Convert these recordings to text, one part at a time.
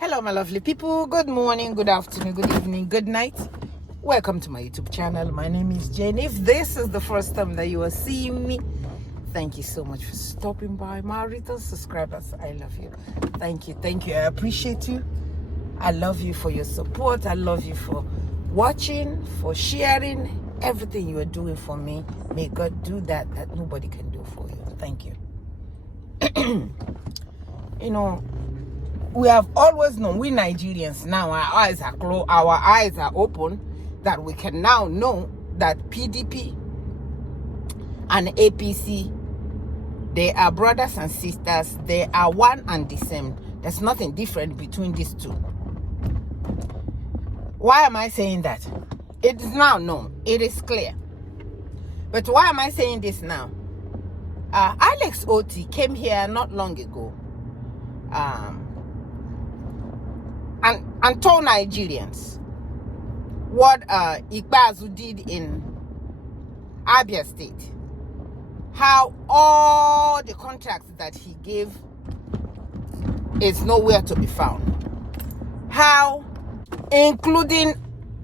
Hello my lovely people, good morning, good afternoon, good evening, good night. Welcome to my YouTube channel. My name is Jane. If this is the first time that you are seeing me, thank you so much for stopping by. My return subscribers, I love you. Thank you, I appreciate you. I love you for your support. I love you for watching, for sharing everything you are doing for me. May God do that nobody can do for you. Thank you. You know, we have always known, we Nigerians now, our eyes are closed, our eyes are open, that we can now know that PDP and APC, they are brothers and sisters. They are one and the same. There's nothing different between these two. Why am I saying that? It is now known. It is clear. But why am I saying this now? Alex OTTI came here not long ago and told Nigerians what IKPEAZU did in Abia State. How all the contracts that he gave is nowhere to be found. How, including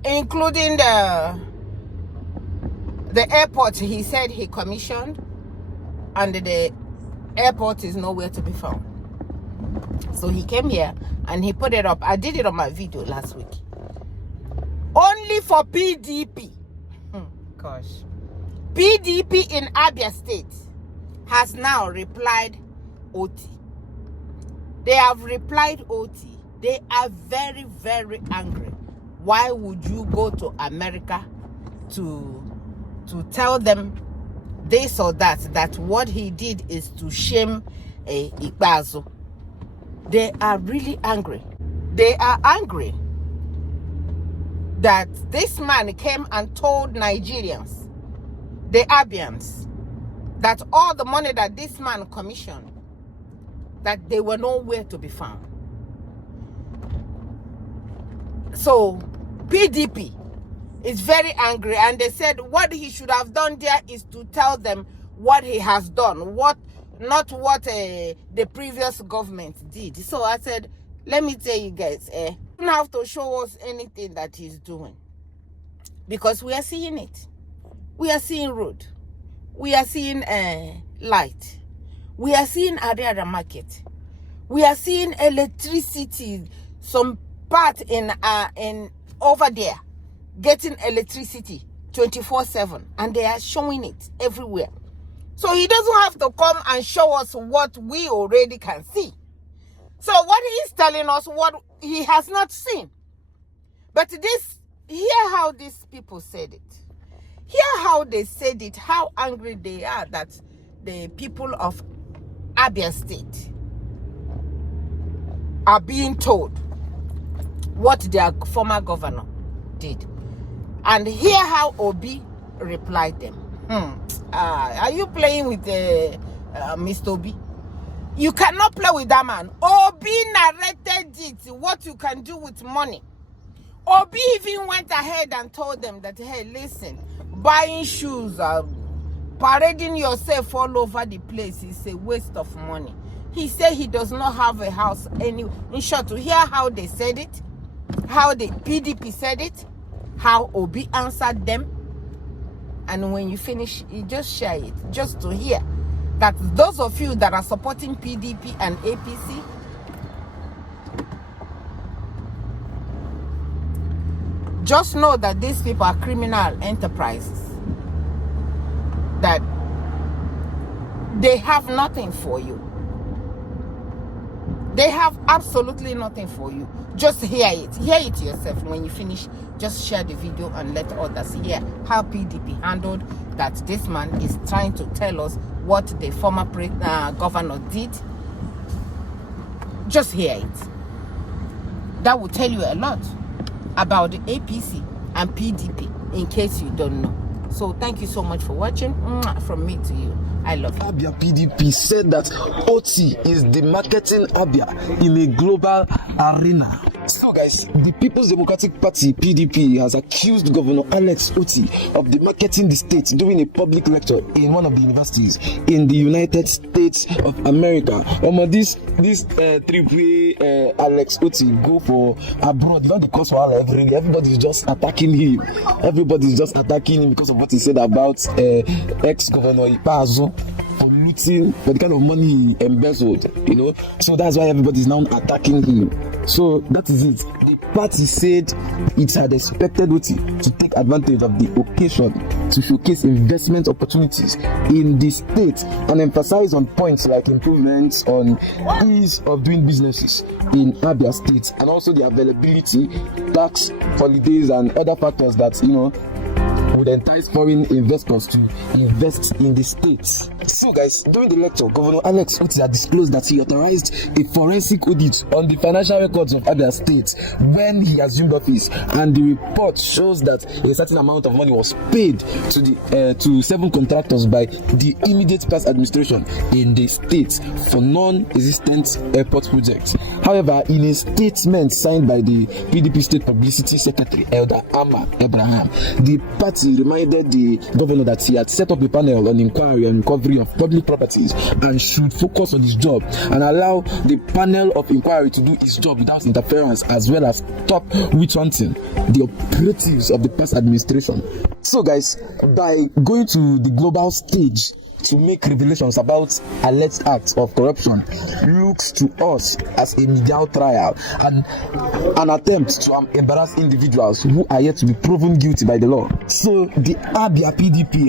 the airport he said he commissioned, and the airport is nowhere to be found. So he came here and he put it up. I did it on my video last week. Only for PDP. Gosh. PDP in Abia State has now replied OTTI. They have replied OTTI. They are very, very angry. Why would you go to America to tell them this or that what he did is to shame IKPEAZU? They are really angry. They are angry that this man came and told Nigerians, the Abians, that all the money that this man commissioned, that they were nowhere to be found. So PDP is very angry, and they said what he should have done there is to tell them what he has done, not what the previous government did. So I said, let me tell you guys, you don't have to show us anything that he's doing, because we are seeing it. We are seeing road. We are seeing light. We are seeing area market. We are seeing electricity. Some part in over there getting electricity 24/7, and they are showing it everywhere. So he doesn't have to come and show us what we already can see. So what he is telling us, what he has not seen. But hear how these people said it. Hear how they said it, how angry they are that the people of Abia State are being told what their former governor did. And hear how Obi replied them. Are you playing with Mr. Obi? You cannot play with that man. Obi narrated it, what you can do with money. Obi even went ahead and told them that, hey, listen, buying shoes, parading yourself all over the place is a waste of money. He said he does not have a house anywhere. In short, to hear how they said it, how the PDP said it, how Obi answered them. And when you finish, you just share it, just to hear that those of you that are supporting PDP and APC, just know that these people are criminal enterprises, that they have nothing for you. They have absolutely nothing for you. Just hear it. Hear it yourself. When you finish, just share the video and let others hear how PDP handled that this man is trying to tell us what the former governor did. Just hear it. That will tell you a lot about the APC and PDP, in case you don't know. So thank you so much for watching. From me to you, I love you. Abia PDP said that OTTI is the marketing Abia in a global arena. So guys, the People's Democratic Party (PDP) has accused Governor Alex OTTI of marketing the state during a public lecture in one of the universities in the United States of America. This trip where Alex OTTI go for abroad, not because for everybody's just attacking him. Everybody's just attacking him because of what he said about ex-governor IKPEAZU for the kind of money he embezzled, so that's why everybody's now attacking him. So that is it. The party said it had expected OTTI to take advantage of the occasion to showcase investment opportunities in the state and emphasize on points like improvements on ease of doing businesses in Abia State, and also the availability, tax holidays, and other factors that would entice foreign investors to invest in the states. So guys, during the lecture, Governor Alex OTTI had disclosed that he authorized a forensic audit on the financial records of Abia State when he assumed office, and the report shows that a certain amount of money was paid to 7 contractors by the immediate past administration in the state for non-existent airport projects. However, in a statement signed by the PDP State Publicity Secretary, Elder Amma Abraham, the party reminded the governor that he had set up a panel on inquiry and recovery of public properties and should focus on his job and allow the panel of inquiry to do its job without interference, as well as stop witch hunting the operatives of the past administration. So guys, by going to the global stage to make revelations about alleged acts of corruption looks to us as a medial trial and an attempt to embarrass individuals who are yet to be proven guilty by the law. So the Abia PDP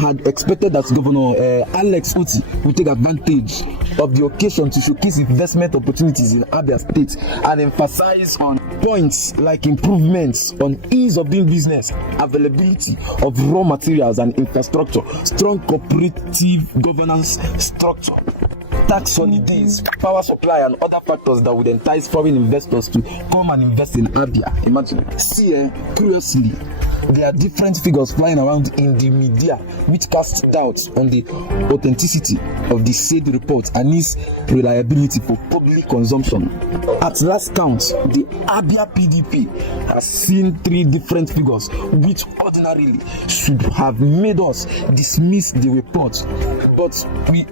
had expected that Governor Alex OTTI would take advantage of the occasion to showcase investment opportunities in Abia State and emphasize on points like improvements on ease of doing business, availability of raw materials and infrastructure, strong cooperative governance structure, tax holidays, power supply, and other factors that would entice foreign investors to come and invest in Abia. Imagine. See, curiously, there are different figures flying around in the media which cast doubt on the authenticity of the said report and its reliability for public consumption. At last count, the Abia PDP has seen 3 different figures which ordinarily should have made us dismiss the report, but we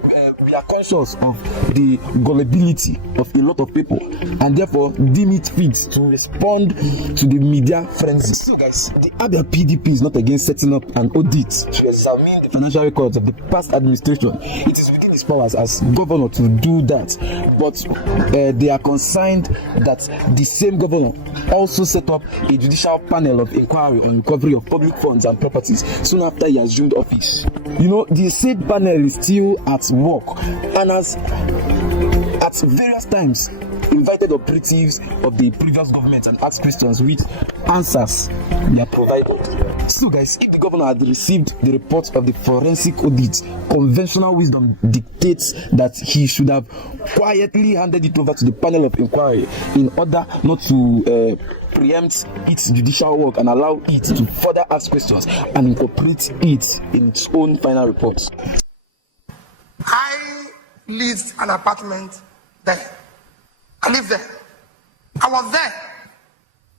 are conscious of the gullibility of a lot of people and therefore deem it fit to respond to the media frenzy. So guys, the Abia PDP is not against setting up an audit to examine the financial records of the past administration. It is within his powers as governor to do that, but they are concerned that the same governor also set up a judicial panel of inquiry on recovery of public funds and properties soon after he assumed office. The said panel is still at work and has at various times invited operatives of the previous government and asked questions with answers they are provided. So guys, if the governor had received the report of the forensic audit, conventional wisdom dictates that he should have quietly handed it over to the panel of inquiry in order not to preempt its judicial work and allow it to further ask questions and incorporate it in its own final report. I leased an apartment there. I lived there. I was there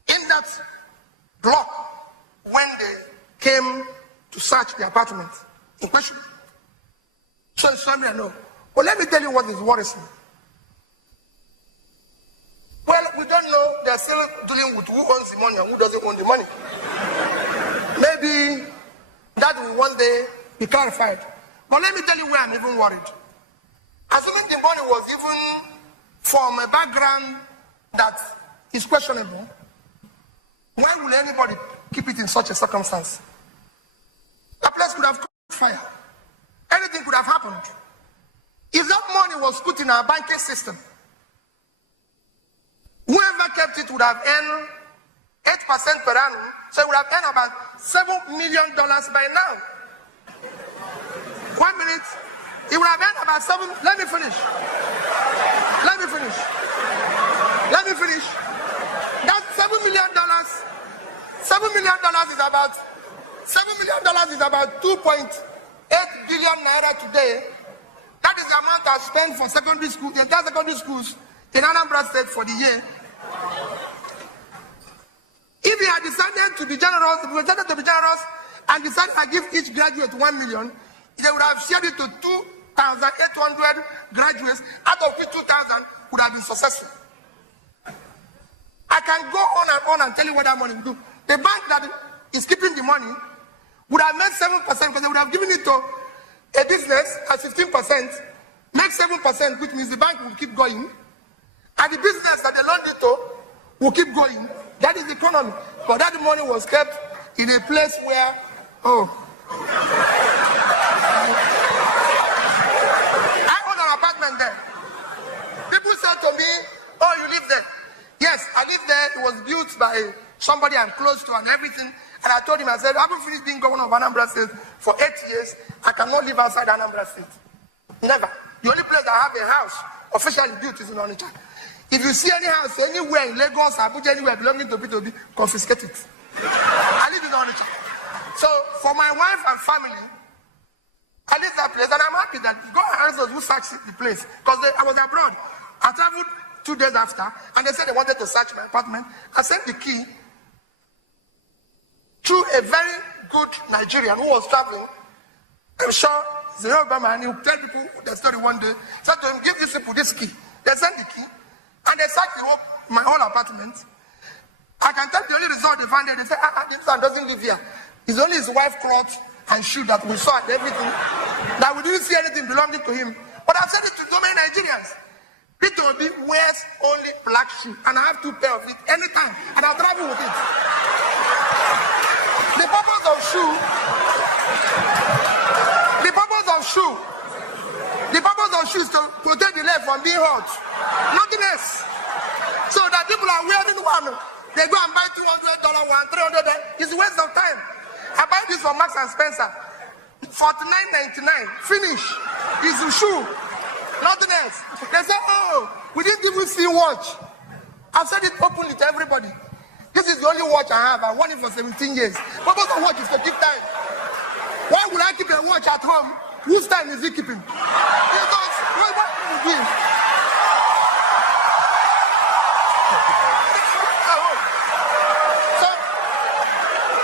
in that block when they came to search the apartment in question. So it's something I know. But let me tell you what is worrisome. Well, we don't know. They're still dealing with who owns the money and who doesn't own the money. Maybe that will one day be clarified. But let me tell you where I'm even worried. Assuming the money was even from a background that is questionable, why will anybody keep it in such a circumstance? The place could have caught fire. Anything could have happened. If that money was put in our banking system, whoever kept it would have earned 8% per annum, so it would have earned about $7 million by now. 1 minute, it would have earned about Let me finish. That $7 million is about 2.8 billion naira today. That is the amount I spent for secondary school, the entire secondary schools in Anambra State for the year. decided to be generous, and decided to give each graduate 1 million, they would have shared it to 2,800 graduates, out of which 2,000 would have been successful. I can go on and tell you what that money will do. The bank that is keeping the money would have made 7% because they would have given it to a business at 15%, make 7%, which means the bank will keep going, and the business that they loaned it to will keep going. That is the economy. But that money was kept in a place where, I own an apartment there. People said to me, oh, you live there. Yes, I live there. It was built by somebody I'm close to and everything. And I told him, I said, I haven't finished being governor of Anambra State for 8 years. I cannot live outside Anambra State. Never. The only place I have a house officially built is in Onitsha. If you see any house anywhere in Lagos, Abuja, anywhere belonging to P2B, confiscate it. I live in Onitsha. So for my wife and family, I live that place, and I'm happy that God answers those who searched the place. Because I was abroad. I traveled 2 days after, and they said they wanted to search my apartment. I sent the key to a very good Nigerian who was traveling. I'm sure the Yoruba man, he would tell people the story one day. Said to him, give these people this key. They sent the key, and they searched my whole apartment. I can tell the only result they found there, they said, this man doesn't live here. It's only his wife's clothes and shoe that we saw and everything. That we didn't see anything belonging to him. But I've said it to so many Nigerians. P2B wears only black shoe, and I have 2 pairs of it anytime, and I'll travel with it. The purpose of shoe is to protect the leg from being hurt. Nothing else. So that people are wearing one, they go and buy $200 one, $300. It's a waste of time. I buy this from Marks and Spencer, $49.99. Finish. It's a shoe. Nothing else. They say, oh, we didn't even see watch. I've said it openly to everybody. This is the only watch I have. I won it for 17 years. Purpose of watch is to keep time. Why would I keep a watch at home? Whose time is he keeping? Because what are you doing? So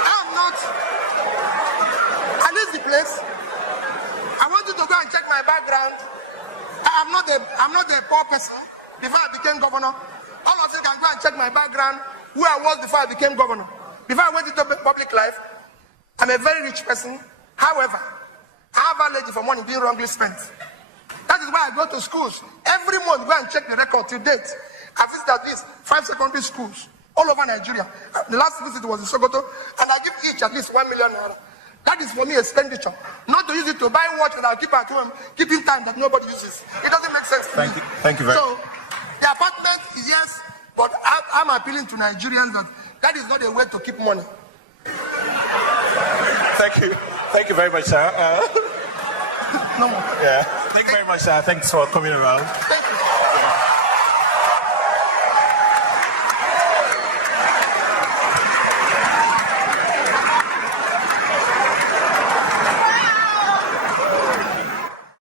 I'm not. I leave the place. I want you to go and check my background. I'm not a poor person. Before I became governor, all of you can go and check my background, who I was before I became governor. Before I went into public life, I'm a very rich person. However, I have allergy for money being wrongly spent. That is why I go to schools. Every month, go and check the record till date. I visit at least 5 secondary schools all over Nigeria. The last visit was in Sokoto, and I give each at least 1 million naira. That is for me expenditure. Not to use it to buy watch that I'll keep at home, keeping time that nobody uses. It doesn't make sense to me. Thank you very much. So, the apartment is yes, but I'm appealing to Nigerians that is not a way to keep money. Thank you. Thank you very much, sir. No more. Yeah. Thank you very much, sir. Thanks for coming around.